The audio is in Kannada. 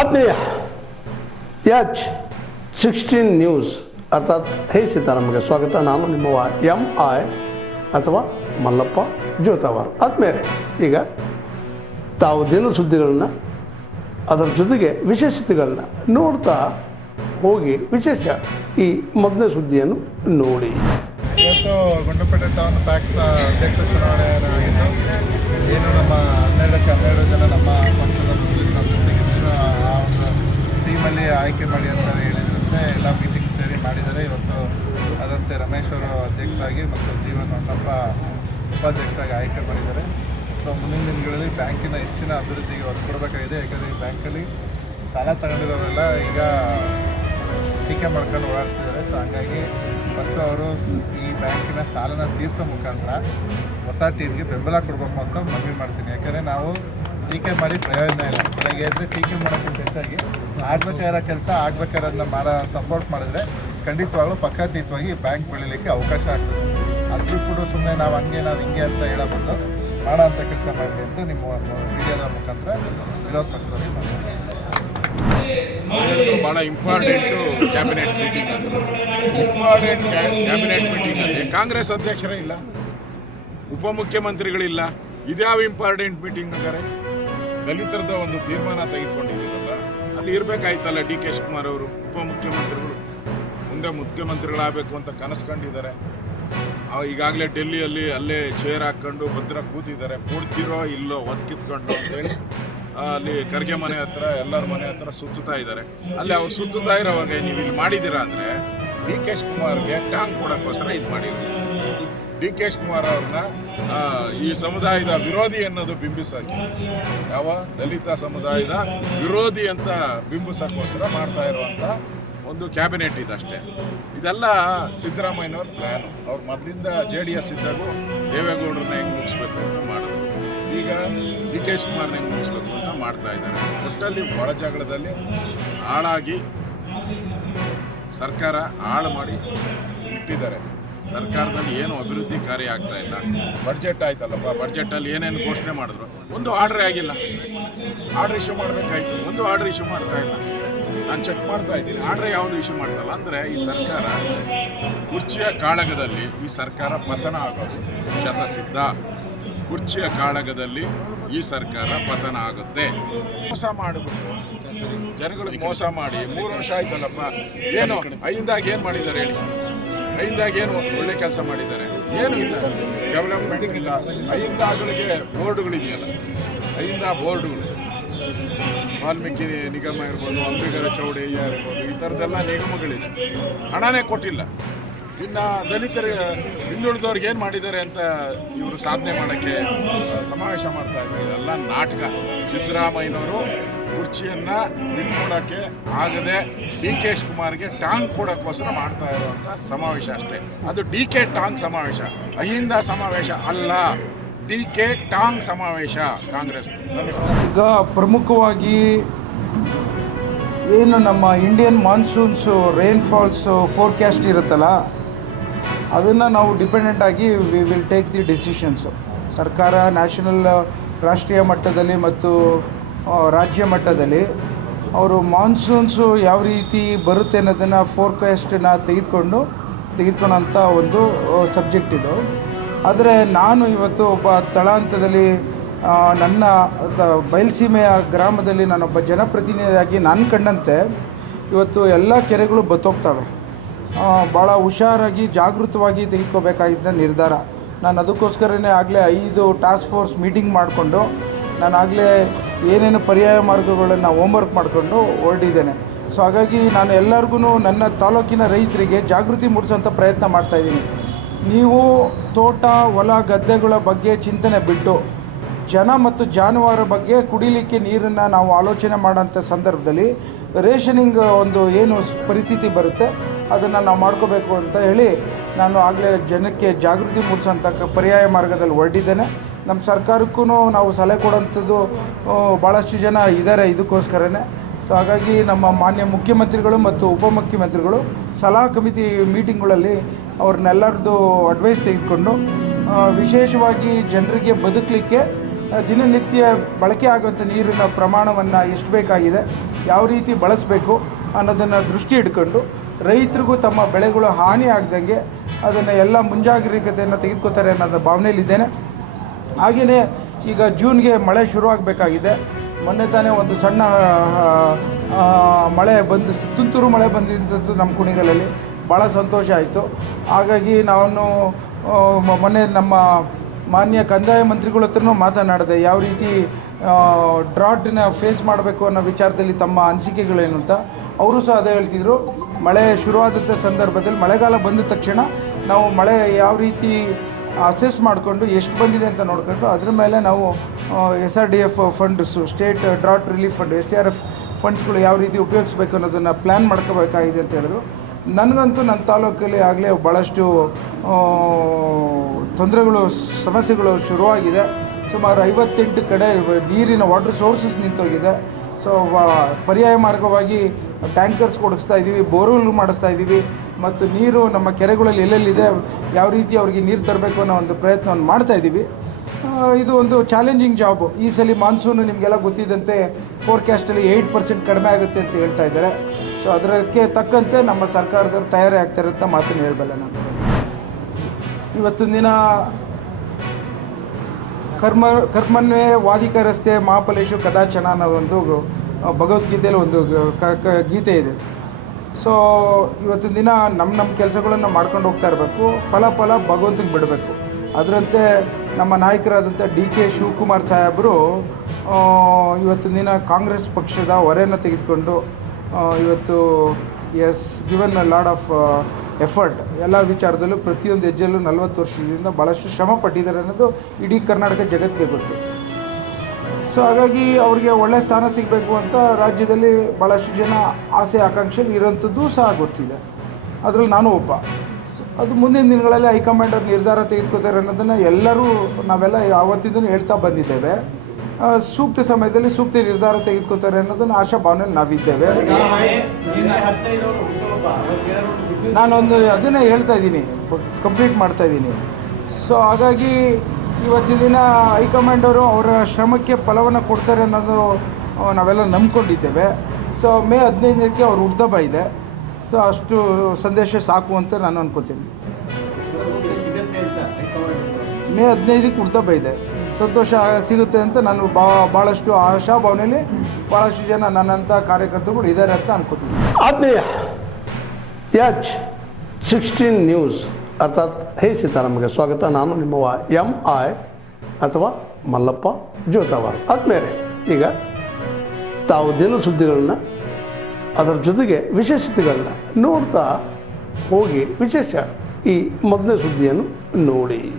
ಆತ್ಮೀಯ H16 ನ್ಯೂಸ್ ಅರ್ಥಾತ್ ಹೇ ಸೀತಾರಾಮ್ಗೆ ಸ್ವಾಗತ. ನಾನು ನಿಮ್ಮವ MI ಅಥವಾ ಮಲ್ಲಪ್ಪ ಜೋತಾವರ್. ಆದ್ಮೇಲೆ ಈಗ ತಾವು ದಿನ ಸುದ್ದಿಗಳನ್ನ ಅದರ ಜೊತೆಗೆ ವಿಶೇಷತೆಗಳನ್ನ ನೋಡ್ತಾ ಹೋಗಿ ವಿಶೇಷ ಈ ಮೊದಲನೇ ಸುದ್ದಿಯನ್ನು ನೋಡಿ. ಇವತ್ತು ಗುಂಡ್ಲುಪೇಟೆ ಟೌನ್ ಪ್ಯಾಕ್ಸ್ ಅಧ್ಯಕ್ಷ ಚುನಾವಣೆ ಆಗಿದ್ದು ಏನು ನಮ್ಮ 12 ಜನ ನಮ್ಮ ಪಕ್ಷದ ಆ ಒಂದು ಟೀಮಲ್ಲಿ ಆಯ್ಕೆ ಮಾಡಿ ಅಂತ ಹೇಳಿದ್ರಂತೆ ಎಲ್ಲ ಮೀಟಿಂಗ್ ಸೇರಿ ಮಾಡಿದ್ದಾರೆ. ಇವತ್ತು ಅದಂತೆ ರಮೇಶ್ ಅವರು ಅಧ್ಯಕ್ಷರಾಗಿ ಮತ್ತು ಜೀವನ್ ಹೊನ್ನಪ್ಪ ಉಪಾಧ್ಯಕ್ಷರಾಗಿ ಆಯ್ಕೆ ಮಾಡಿದ್ದಾರೆ. ಸೊ ಮುಂದಿನ ದಿನಗಳಲ್ಲಿ ಬ್ಯಾಂಕಿನ ಹೆಚ್ಚಿನ ಅಭಿವೃದ್ಧಿಗೆ ಒತ್ತು ಕೊಡಬೇಕಾಗಿದೆ. ಯಾಕಂದರೆ ಈ ಬ್ಯಾಂಕಲ್ಲಿ ಸಾಲ ತಗೊಂಡಿರೋರೆಲ್ಲ ಈಗ ಟೀಕೆ ಮಾಡ್ಕೊಂಡು ಓಡಾಡ್ತಿದ್ದಾರೆ. ಸೊ ಹಂಗಾಗಿ ಫಸ್ಟ್ ಅವರು ಈ ಬ್ಯಾಂಕಿನ ಸಾಲನ ತೀರಿಸೋ ಮುಖಾಂತರ ಹೊಸ ಟೀಮ್ಗೆ ಬೆಂಬಲ ಕೊಡಬೇಕು ಅಂತ ಮನವಿ ಮಾಡ್ತೀನಿ. ಯಾಕಂದರೆ ನಾವು ಟೀಕೆ ಮಾಡಿ ಪ್ರಯೋಜನ ಇಲ್ಲ. ಬೆಳಗ್ಗೆ ಎದ್ದರೆ ಟೀಕೆ ಮಾಡೋಕ್ಕಿಂತ ಹೆಚ್ಚಾಗಿ ಆಗಬೇಕಾಗಿರೋ ಕೆಲಸ ಆಗಬೇಕಾಗಿರೋದನ್ನ ಸಪೋರ್ಟ್ ಮಾಡಿದ್ರೆ ಖಂಡಿತವಾಗ್ಲೂ ಪಕ್ಷಾತೀತವಾಗಿ ಬ್ಯಾಂಕ್ ಬೆಳೀಲಿಕ್ಕೆ ಅವಕಾಶ ಆಗ್ತದೆ. ಅದು ಬಿಟ್ಬಿಟ್ಟು ಸುಮ್ಮನೆ ನಾವು ಹಿಂಗೆ ಅಂತ ಹೇಳಬಹುದು ಮಾಡೋ ಅಂಥ ಕೆಲಸ ಮಾಡಲಿ ಅಂತ ನಿಮ್ಮ ಮೀಡಿಯಾದ ಮುಖಾಂತರ ವಿರೋಧ ಪಕ್ಷದಲ್ಲಿ ಮಾಡ್ತಾರೆ. ಭಾಳ ಇಂಪಾರ್ಟೆಂಟು ಕ್ಯಾಬಿನೆಟ್ ಮೀಟಿಂಗ್ ಅದು. ಇಂಪಾರ್ಟೆಂಟ್ ಕ್ಯಾಬಿನೆಟ್ ಮೀಟಿಂಗಲ್ಲಿ ಕಾಂಗ್ರೆಸ್ ಅಧ್ಯಕ್ಷರೇ ಇಲ್ಲ, ಉಪಮುಖ್ಯಮಂತ್ರಿಗಳಿಲ್ಲ. ಇದ್ಯಾವ ಇಂಪಾರ್ಟೆಂಟ್ ಮೀಟಿಂಗ್ ಅಂದರೆ ದಲಿತರದ ಒಂದು ತೀರ್ಮಾನ ತೆಗೆದುಕೊಂಡಿದ್ದೀರಲ್ಲ, ಅಲ್ಲಿ ಇರಬೇಕಾಯ್ತಲ್ಲ. ಡಿ ಕೆ ಶಿವಕುಮಾರ್ ಅವರು ಉಪಮುಖ್ಯಮಂತ್ರಿಗಳು ಮುಂದೆ ಮುಖ್ಯಮಂತ್ರಿಗಳಾಗಬೇಕು ಅಂತ ಕನಸು ಕಂಡಿದ್ದಾರೆ. ಈಗಾಗಲೇ ಡೆಲ್ಲಿಯಲ್ಲಿ ಅಲ್ಲೇ ಚೇರ್ ಹಾಕ್ಕೊಂಡು ಭದ್ರ ಕೂತಿದ್ದಾರೆ. ಕೊಡ್ತಿರೋ ಇಲ್ಲೋ ಒತ್ತು ಕಿತ್ಕೊಂಡು ಅಂತೇಳಿ ಅಲ್ಲಿ ಖರ್ಗೆ ಮನೆ ಹತ್ರ ಎಲ್ಲರ ಮನೆ ಹತ್ರ ಸುತ್ತುತ್ತಾ ಇದ್ದಾರೆ. ಅಲ್ಲಿ ಅವ್ರು ಸುತ್ತುತ್ತಾ ಇರೋವಾಗ ನೀವು ಇಲ್ಲಿ ಮಾಡಿದ್ದೀರಾ ಅಂದರೆ ಡಿ ಕೆ ಶಿವಕುಮಾರ್ಗೆ ಟ್ಯಾಂಕ್ ಕೊಡೋಕ್ಕೋಸ್ಕರ ಇದು ಮಾಡಿದ್ದಾರೆ. ಡಿ ಕೆ ಶಿವಕುಮಾರ್ ಅವ್ರನ್ನ ಈ ಸಮುದಾಯದ ವಿರೋಧಿ ಅನ್ನೋದು ಬಿಂಬಿಸೋಕೆ, ಯಾವ ದಲಿತ ಸಮುದಾಯದ ವಿರೋಧಿ ಅಂತ ಬಿಂಬಿಸೋಕ್ಕೋಸ್ಕರ ಮಾಡ್ತಾ ಇರುವಂಥ ಒಂದು ಕ್ಯಾಬಿನೆಟ್ ಇದಷ್ಟೇ. ಇದೆಲ್ಲ ಸಿದ್ದರಾಮಯ್ಯನವ್ರ ಪ್ಲ್ಯಾನು. ಅವ್ರು ಮೊದಲಿಂದ JDS ಇದ್ದಾಗೂ ದೇವೇಗೌಡರನ್ನ ಹೆಂಗೆ ಮುಗಿಸ್ಬೇಕು ಅಂತ ಮಾಡಿದ್ರು. ಈಗ ಡಿ ಕೆ ಶಿವಕುಮಾರ್ನ ಹೆಂಗೆ ಮುಗಿಸ್ಬೇಕು ಅಂತ ಮಾಡ್ತಾ ಇದ್ದಾರೆ. ಒಟ್ಟಲ್ಲಿ ಒಳ ಜಗಳದಲ್ಲಿ ಹಾಳಾಗಿ ಸರ್ಕಾರ ಹಾಳು ಮಾಡಿ ಇಟ್ಟಿದ್ದಾರೆ. ಸರ್ಕಾರದಲ್ಲಿ ಏನು ಅಭಿವೃದ್ಧಿ ಕಾರ್ಯ ಆಗ್ತಾ ಇಲ್ಲ. ಬಡ್ಜೆಟ್ ಆಯ್ತಲ್ಲಪ್ಪ, ಬಡ್ಜೆಟಲ್ಲಿ ಏನೇನು ಘೋಷಣೆ ಮಾಡಿದ್ರು ಒಂದು ಆರ್ಡ್ರೇ ಆಗಿಲ್ಲ. ಆರ್ಡ್ರ್ ಇಶ್ಯೂ ಮಾಡಬೇಕಾಯ್ತು, ಒಂದು ಆರ್ಡ್ರ್ ಇಶ್ಯೂ ಮಾಡ್ತಾ ಇಲ್ಲ. ನಾನು ಚೆಕ್ ಮಾಡ್ತಾ ಇದ್ದೀನಿ, ಆರ್ಡ್ರ್ ಯಾವುದು ಇಶ್ಯೂ ಮಾಡ್ತಲ್ಲ. ಅಂದರೆ ಈ ಸರ್ಕಾರ ಕುರ್ಚಿಯ ಕಾಳಗದಲ್ಲಿ ಈ ಸರ್ಕಾರ ಪತನ ಆಗೋದು ಶತಸಿದ್ಧ. ಕುರ್ಚಿಯ ಕಾಳಗದಲ್ಲಿ ಈ ಸರ್ಕಾರ ಪತನ ಆಗುತ್ತೆ. ಮೋಸ ಮಾಡಿಬಿಟ್ಟು ಜನಗಳಿಗೆ ಮೋಸ ಮಾಡಿ 3 ವರ್ಷ ಆಯ್ತಲ್ಲಪ್ಪ. ಏನು ಐದಾಗ ಏನು ಮಾಡಿದ್ದಾರೆ ಹೇಳಿ? ಐದಾಗ ಏನು ಒಳ್ಳೆ ಕೆಲಸ ಮಾಡಿದ್ದಾರೆ? ಏನು ಇಲ್ಲ, ಡೆವಲಪ್ಮೆಂಟ್ ಇಲ್ಲ. ಐದಾಗಳಿಗೆ ಬೋರ್ಡುಗಳಿದೆಯಲ್ಲ, ಬೋರ್ಡುಗಳು ವಾಲ್ಮೀಕಿ ನಿಗಮ ಇರ್ಬೋದು, ಅಂಬಿಗರ ಚೌಡಯ್ಯ ಇರ್ಬೋದು, ಈ ಥರದ್ದೆಲ್ಲ ನಿಗಮಗಳಿದೆ. ಹಣನೇ ಕೊಟ್ಟಿಲ್ಲ. ಇನ್ನು ದಲಿತರ ಹಿಂದುಳಿದವ್ರಿಗೆ ಏನು ಮಾಡಿದ್ದಾರೆ ಅಂತ ಇವರು ಸಾಧನೆ ಮಾಡೋಕ್ಕೆ ಸಮಾವೇಶ ಮಾಡ್ತಾ ಇದ್ದಾರೆ. ಇದೆಲ್ಲ ನಾಟಕ. ಸಿದ್ದರಾಮಯ್ಯನವರು ಕುರ್ಚಿಯನ್ನು ಬಿಟ್ಕೊಡೋಕ್ಕೆ ಆಗದೆ ಡಿ ಕೆ ಶಿವಕುಮಾರ್ಗೆ ಟಾಂಗ್ ಕೊಡೋಕ್ಕೋಸ್ಕರ ಮಾಡ್ತಾ ಇರುವಂಥ ಸಮಾವೇಶ ಅಷ್ಟೇ. ಅದು ಡಿ ಕೆ ಟಾಂಗ್ ಸಮಾವೇಶ, ಅಹಿಂದ ಸಮಾವೇಶ ಅಲ್ಲ. ಡಿ ಕೆ ಟಾಂಗ್ ಸಮಾವೇಶ ಕಾಂಗ್ರೆಸ್. ಈಗ ಪ್ರಮುಖವಾಗಿ ಏನು ನಮ್ಮ ಇಂಡಿಯನ್ ಮಾನ್ಸೂನ್ಸು ರೈನ್ಫಾಲ್ಸು ಫೋರ್ಕ್ಯಾಸ್ಟ್ ಇರುತ್ತಲ್ಲ, ಅದನ್ನು ನಾವು ಡಿಪೆಂಡೆಂಟ್ ಆಗಿ we will take the decisions. ಸರ್ಕಾರ ರಾಷ್ಟ್ರೀಯ ಮಟ್ಟದಲ್ಲಿ ಮತ್ತು ರಾಜ್ಯ ಮಟ್ಟದಲ್ಲಿ ಅವರು ಮಾನ್ಸೂನ್ಸು ಯಾವ ರೀತಿ ಬರುತ್ತೆ ಅನ್ನೋದನ್ನು ಫೋರ್ಕ್ಯಾಸ್ಟನ್ನು ತೆಗೆದುಕೊಳ್ಳೋಂಥ ಒಂದು ಸಬ್ಜೆಕ್ಟ್ ಇದು. ಆದರೆ ನಾನು ಇವತ್ತು ಒಬ್ಬ ತಳಹಂತದಲ್ಲಿ ನನ್ನ ಬಯಲುಸೀಮೆಯ ಗ್ರಾಮದಲ್ಲಿ ನಾನೊಬ್ಬ ಜನಪ್ರತಿನಿಧಿಯಾಗಿ ನಾನು ಕಂಡಂತೆ ಇವತ್ತು ಎಲ್ಲ ಕೆರೆಗಳು ಬತ್ತೋಗ್ತವೆ. ಭಾಳ ಹುಷಾರಾಗಿ ಜಾಗೃತವಾಗಿ ತೆಗೆದುಕೋಬೇಕಾಗಿದ್ದ ನಿರ್ಧಾರ. ನಾನು ಅದಕ್ಕೋಸ್ಕರನೇ ಆಗಲೇ 5 ಟಾಸ್ಕ್ ಫೋರ್ಸ್ ಮೀಟಿಂಗ್ ಮಾಡಿಕೊಂಡು ನಾನಾಗಲೇ ಏನೇನು ಪರ್ಯಾಯ ಮಾರ್ಗಗಳನ್ನು ಹೋಮ್ವರ್ಕ್ ಮಾಡಿಕೊಂಡು ಹೊರಟಿದ್ದೇನೆ. ಸೊ ಹಾಗಾಗಿ ನಾನು ಎಲ್ಲರಿಗೂ ನನ್ನ ತಾಲೂಕಿನ ರೈತರಿಗೆ ಜಾಗೃತಿ ಮೂಡಿಸೋಂಥ ಪ್ರಯತ್ನ ಮಾಡ್ತಾಯಿದ್ದೀನಿ. ನೀವು ತೋಟ ಹೊಲ ಗದ್ದೆಗಳ ಬಗ್ಗೆ ಚಿಂತನೆ ಬಿಟ್ಟು ಜನ ಮತ್ತು ಜಾನುವಾರು ಬಗ್ಗೆ ಕುಡಿಲಿಕ್ಕೆ ನೀರನ್ನು ನಾವು ಆಲೋಚನೆ ಮಾಡೋಂಥ ಸಂದರ್ಭದಲ್ಲಿ ರೇಷನಿಂಗ್ ಒಂದು ಏನು ಪರಿಸ್ಥಿತಿ ಬರುತ್ತೆ ಅದನ್ನು ನಾವು ಮಾಡ್ಕೋಬೇಕು ಅಂತ ಹೇಳಿ ನಾನು ಆಗಲೇ ಜನಕ್ಕೆ ಜಾಗೃತಿ ಮೂಡಿಸೋಂಥ ಪರ್ಯಾಯ ಮಾರ್ಗದಲ್ಲಿ ಹೊರಟಿದ್ದೇನೆ. ನಮ್ಮ ಸರ್ಕಾರಕ್ಕೂ ನಾವು ಸಲಹೆ ಕೊಡೋಂಥದ್ದು ಭಾಳಷ್ಟು ಜನ ಇದ್ದಾರೆ ಇದಕ್ಕೋಸ್ಕರನೇ. ಸೊ ಹಾಗಾಗಿ ನಮ್ಮ ಮಾನ್ಯ ಮುಖ್ಯಮಂತ್ರಿಗಳು ಮತ್ತು ಉಪಮುಖ್ಯಮಂತ್ರಿಗಳು ಸಲಹಾ ಕಮಿಟಿ ಮೀಟಿಂಗ್ಗಳಲ್ಲಿ ಅವ್ರನ್ನೆಲ್ಲರದ್ದು ಅಡ್ವೈಸ್ ತೆಗೆದುಕೊಂಡು ವಿಶೇಷವಾಗಿ ಜನರಿಗೆ ಬದುಕಲಿಕ್ಕೆ ದಿನನಿತ್ಯ ಬಳಕೆ ಆಗುವಂಥ ನೀರಿನ ಪ್ರಮಾಣವನ್ನು ಎಷ್ಟು ಬೇಕಾಗಿದೆ ಯಾವ ರೀತಿ ಬಳಸಬೇಕು ಅನ್ನೋದನ್ನು ದೃಷ್ಟಿ ಇಟ್ಕೊಂಡು ರೈತರಿಗೂ ತಮ್ಮ ಬೆಳೆಗಳು ಹಾನಿ ಆಗದಂಗೆ ಅದನ್ನು ಎಲ್ಲ ಮುಂಜಾಗ್ರತೆಯನ್ನು ತೆಗೆದುಕೊತಾರೆ ಅನ್ನೋದು ಭಾವನೆಯಲ್ಲಿದ್ದೇನೆ. ಹಾಗೆಯೇ ಈಗ ಜೂನ್ಗೆ ಮಳೆ ಶುರುವಾಗಬೇಕಾಗಿದೆ. ಮೊನ್ನೆ ತಾನೇ ಒಂದು ಸಣ್ಣ ಮಳೆ ಬಂದು ತುಂತುರು ಮಳೆ ಬಂದಿದ್ದು ನಮ್ಮ ಕುಣಿಗಲಲ್ಲಿ ಭಾಳ ಸಂತೋಷ ಆಯಿತು. ಹಾಗಾಗಿ ನಾನು ಮೊನ್ನೆ ನಮ್ಮ ಮಾನ್ಯ ಕಂದಾಯ ಮಂತ್ರಿಗಳ ಹತ್ರನೂ ಮಾತನಾಡಿದೆ, ಯಾವ ರೀತಿ ಡ್ರಾಟ್ನ ಫೇಸ್ ಮಾಡಬೇಕು ಅನ್ನೋ ವಿಚಾರದಲ್ಲಿ ತಮ್ಮ ಅನಿಸಿಕೆಗಳೇನು ಅಂತ. ಅವರು ಸಹ ಅದೇ ಹೇಳ್ತಿದ್ರು, ಮಳೆ ಶುರುವಾದಂಥ ಸಂದರ್ಭದಲ್ಲಿ ಮಳೆಗಾಲ ಬಂದ ತಕ್ಷಣ ನಾವು ಮಳೆ ಯಾವ ರೀತಿ ಅಸೆಸ್ ಮಾಡಿಕೊಂಡು ಎಷ್ಟು ಬಂದಿದೆ ಅಂತ ನೋಡ್ಕೊಂಡು ಅದ್ರ ಮೇಲೆ ನಾವು SRDF funds, state drought relief fund, SDRF ಫಂಡ್ಸ್ಗಳು ಯಾವ ರೀತಿ ಉಪಯೋಗಿಸ್ಬೇಕು ಅನ್ನೋದನ್ನು ಪ್ಲ್ಯಾನ್ ಮಾಡ್ಕೋಬೇಕಾಗಿದೆ ಅಂತ ಹೇಳಿದ್ರು. ನನಗಂತೂ ನನ್ನ ತಾಲೂಕಲ್ಲಿ ಆಗಲೇ ಭಾಳಷ್ಟು ತೊಂದರೆಗಳು, ಸಮಸ್ಯೆಗಳು ಶುರುವಾಗಿದೆ. ಸುಮಾರು 58 ಕಡೆ ನೀರಿನ ವಾಟರ್ ಸೋರ್ಸಸ್ ನಿಂತೋಗಿದೆ. ಸೊ ಪರ್ಯಾಯ ಮಾರ್ಗವಾಗಿ ಟ್ಯಾಂಕರ್ಸ್ ಕೊಡಿಸ್ತಾ ಇದ್ದೀವಿ, ಬೋರ್ವೆಲ್ ಮಾಡಿಸ್ತಾ ಇದ್ದೀವಿ, ಮತ್ತು ನೀರು ನಮ್ಮ ಕೆರೆಗಳಲ್ಲಿ ಎಲ್ಲೆಲ್ಲಿದೆ ಯಾವ ರೀತಿ ಅವ್ರಿಗೆ ನೀರು ತರಬೇಕು ಅನ್ನೋ ಒಂದು ಪ್ರಯತ್ನವನ್ನು ಮಾಡ್ತಾ ಇದ್ದೀವಿ. ಇದು ಒಂದು ಚಾಲೆಂಜಿಂಗ್ ಜಾಬು. ಈ ಸಲ ಮಾನ್ಸೂನು ನಿಮಗೆಲ್ಲ ಗೊತ್ತಿದ್ದಂತೆ ಫೋರ್ಕ್ಯಾಸ್ಟಲ್ಲಿ 8% ಕಡಿಮೆ ಆಗುತ್ತೆ ಅಂತ ಹೇಳ್ತಾ ಇದ್ದಾರೆ. ಸೊ ಅದಕ್ಕೆ ತಕ್ಕಂತೆ ನಮ್ಮ ಸರ್ಕಾರದವ್ರು ತಯಾರಿ ಆಗ್ತಾರೆ ಅಂತ ಮಾತನ್ನು ಹೇಳಬಲ್ಲ ನಾನು. ಇವತ್ತಿನ ದಿನ ಕರ್ಮನ್ವೇ ವಾದಿಕ ರಸ್ತೆ ಮಹಾಫಲೇಶು ಕದಾಚನ ಅನ್ನೋ ಒಂದು ಭಗವದ್ಗೀತೆಯಲ್ಲಿ ಒಂದು ಗೀತೆ ಇದೆ. ಸೊ ಇವತ್ತಿನ ದಿನ ನಮ್ಮ ಕೆಲಸಗಳನ್ನು ಮಾಡ್ಕೊಂಡು ಹೋಗ್ತಾ ಇರಬೇಕು, ಫಲ ಭಗವಂತನಿಗೆ ಬಿಡಬೇಕು. ಅದರಂತೆ ನಮ್ಮ ನಾಯಕರಾದಂಥ DK ಶಿವಕುಮಾರ್ ಸಾಹೇಬರು ಇವತ್ತಿನ ದಿನ ಕಾಂಗ್ರೆಸ್ ಪಕ್ಷದ ಹೊರೆಯನ್ನು ತೆಗೆದುಕೊಂಡು ಇವತ್ತು given a lot of effort. ಎಲ್ಲ ವಿಚಾರದಲ್ಲೂ ಪ್ರತಿಯೊಂದು ಹೆಜ್ಜೆಯಲ್ಲೂ 40 ವರ್ಷದಿಂದ ಭಾಳಷ್ಟು ಶ್ರಮ ಪಟ್ಟಿದ್ದಾರೆ ಅನ್ನೋದು ಇಡೀ ಕರ್ನಾಟಕ ಜಗತ್ತಿಗೆ ಗೊತ್ತು. ಸೊ ಹಾಗಾಗಿ ಅವ್ರಿಗೆ ಒಳ್ಳೆಯ ಸ್ಥಾನ ಸಿಗಬೇಕು ಅಂತ ರಾಜ್ಯದಲ್ಲಿ ಭಾಳಷ್ಟು ಜನ ಆಸೆ ಆಕಾಂಕ್ಷೆ ಇರೋಂಥದ್ದು ಸಹ ಗೊತ್ತಿದೆ. ಅದರಲ್ಲಿ ನಾನು ಒಬ್ಬ. ಅದು ಮುಂದಿನ ದಿನಗಳಲ್ಲಿ ಹೈಕಮಾಂಡ್ ಅವ್ರು ನಿರ್ಧಾರ ತೆಗೆದುಕೊತಾರೆ ಅನ್ನೋದನ್ನು ನಾವೆಲ್ಲ ಆವತ್ತಿಂದಲೂ ಹೇಳ್ತಾ ಬಂದಿದ್ದೇವೆ. ಸೂಕ್ತ ಸಮಯದಲ್ಲಿ ಸೂಕ್ತ ನಿರ್ಧಾರ ತೆಗೆದುಕೊತಾರೆ ಅನ್ನೋದನ್ನು ಆಶಾ ಭಾವನೆಯಲ್ಲಿ ನಾವಿದ್ದೇವೆ. ನಾನೊಂದು ಅದನ್ನೇ ಹೇಳ್ತಾ ಇದ್ದೀನಿ, ಕಂಪ್ಲೀಟ್ ಮಾಡ್ತಾ ಇದ್ದೀನಿ. ಸೊ ಹಾಗಾಗಿ ಇವತ್ತಿನ ದಿನ ಹೈಕಮಾಂಡ್ ಅವರು ಅವರ ಶ್ರಮಕ್ಕೆ ಫಲವನ್ನು ಕೊಡ್ತಾರೆ ಅನ್ನೋದು ನಾವೆಲ್ಲ ನಂಬ್ಕೊಂಡಿದ್ದೇವೆ. ಸೊ ಮೇ 15ಕ್ಕೆ ಅವ್ರ ಹುಟ್ಟುಹಬ್ಬ ಇದೆ. ಸೊ ಅಷ್ಟು ಸಂದೇಶ ಸಾಕು ಅಂತ ನಾನು ಅನ್ಕೋತೀನಿ. ಮೇ 15ಕ್ಕೆ ಹುಟ್ಟುಹಬ್ಬ ಇದೆ, ಸಂತೋಷ ಸಿಗುತ್ತೆ ಅಂತ ನಾನು ಭಾಳಷ್ಟು ಆಶಾಭಾವನೆಯಲ್ಲಿ ಭಾಳಷ್ಟು ಜನ ನನ್ನಂಥ ಕಾರ್ಯಕರ್ತರುಗಳು ಇದ್ದಾರೆ ಅಂತ ಅನ್ಕೋತೀನಿ. ಆತ್ಮೀಯ H16 ನ್ಯೂಸ್ ಅರ್ಥಾತ್ ಹೇ ಸೀತಾರಾಮ್ಗೆ ಸ್ವಾಗತ. ನಾನು ನಿಮ್ಮವ MI ಅಥವಾ ಮಲ್ಲಪ್ಪ ಜೋತಾವಾರ್. ಆದ್ಮೇಲೆ ಈಗ ತಾವು ದಿನ ಸುದ್ದಿಗಳನ್ನ ಅದರ ಜೊತೆಗೆ ವಿಶೇಷತೆಗಳನ್ನ ನೋಡ್ತಾ ಹೋಗಿ ವಿಶೇಷ ಈ ಮೊದಲನೇ ಸುದ್ದಿಯನ್ನು ನೋಡಿ.